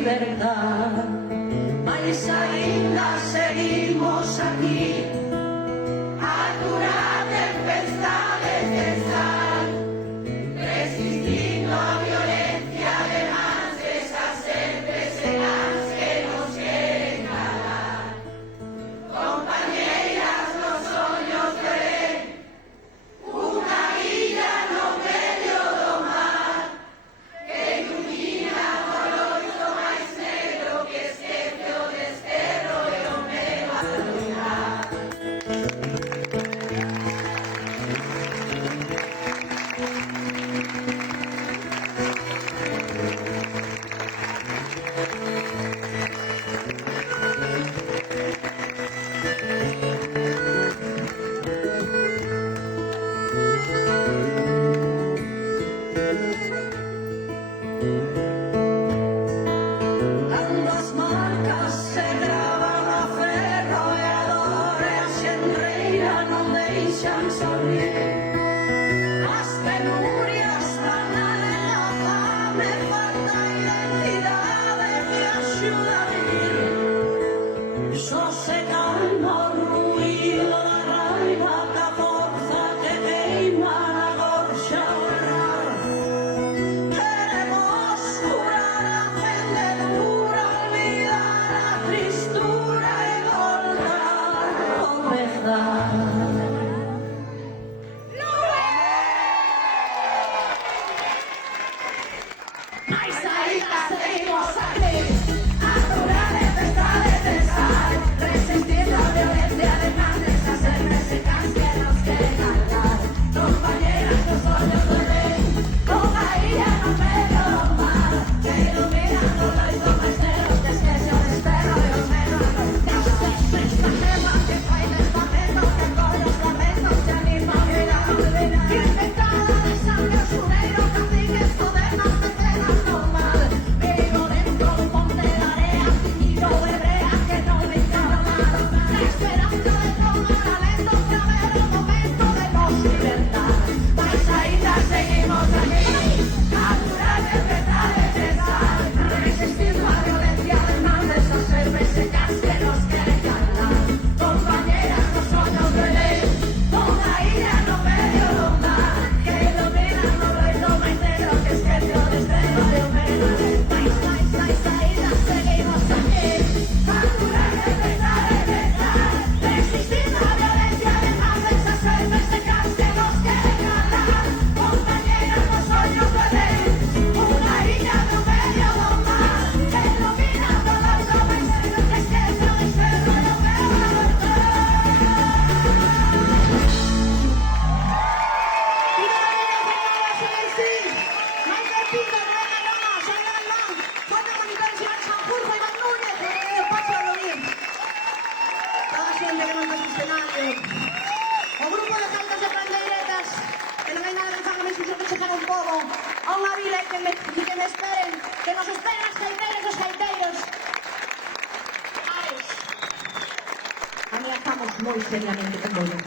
libertad. Mais ainda seguimos aquí, a durar tempestades de sal, resistindo a violencia de más de esas serpes que nos quieren calar. Compañeiras, los soños ven unha illa no medio do mar, que ilumina o loito máis negro que esquece o desterro e o medo a lugar. Cando as marcas se gravan a ferro e a dor e a xenreira non deixan sorrir. As penurias están en la fame, falta identidade que axuda a vivir. Só se calma o ruído da raiva ca forza que queima na gorxa o errar. Queremos curar a fendedura, olvidar a tristura e voltar a comezar. Mais ainda seguimos aquí, a durar tempestades de sal, resistindo a violencia de grandes acerres secas que nos quieren cargar. Compañeras, los sueños duelen, unha illa no medio do mar, que iluminan o loito máis negro que esquece o desterro e o medo a loitar. Esta gema que fai destamento, que corre os lamentos, que anima a mirar a olvidar. Infectada de sangue osureiro, caciques modernas, mecenas no mal. Vivo dentro do monte de area, y yo hebrea que no me encarnar. La esperanza de tomar alento, que a ver el momento de nos libertar. Mas ainda seguimos aquí, a durar tempestades de sal, resistindo a violencia de más de esas serpes secas que nos quieren cargar. Compañeras, los sueños duelen, unha illa no medio do mar, que iluminan o loito máis negro que esquece o desterro e o medo a lutar. Mais ainda seguimos aquí, a durar tempestades de sal, resistindo a violencia de más de esas serpes secas que nos quieren cargar. Compañeras, los sueños duelen, unha illa no medio do mar, que iluminan o loito máis negro que esquece o desterro e o medo a lutar. O grupo de cantos e pandeiretas, que non hai nada que fagan, mesmo que chegar un pobo a unha vila e que me esperen, que nos esperen as gaiteiras e os gaiteiros. Ares, ameazamos moi seriamente con bollo.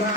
La